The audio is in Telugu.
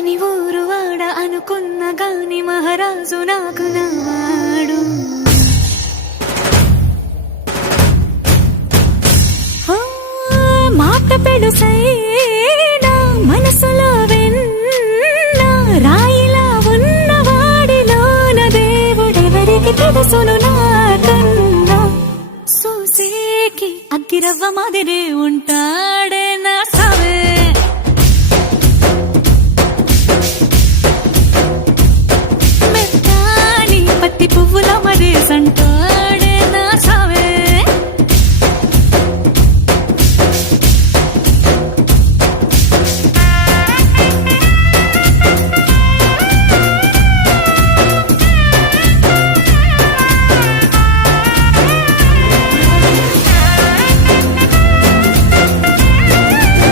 అని ఊరు వాడ అనుకున్న గాని మహారాజు నాకు నాడు. మాట పెడుసైనా మనసులో వెన్న రాయిలా ఉన్నవాడిలోన దేవుడెవరికి తెలుసును నాకన్నా. సూసేకి అగ్గిరవ్వ మాదిరే ఉంటా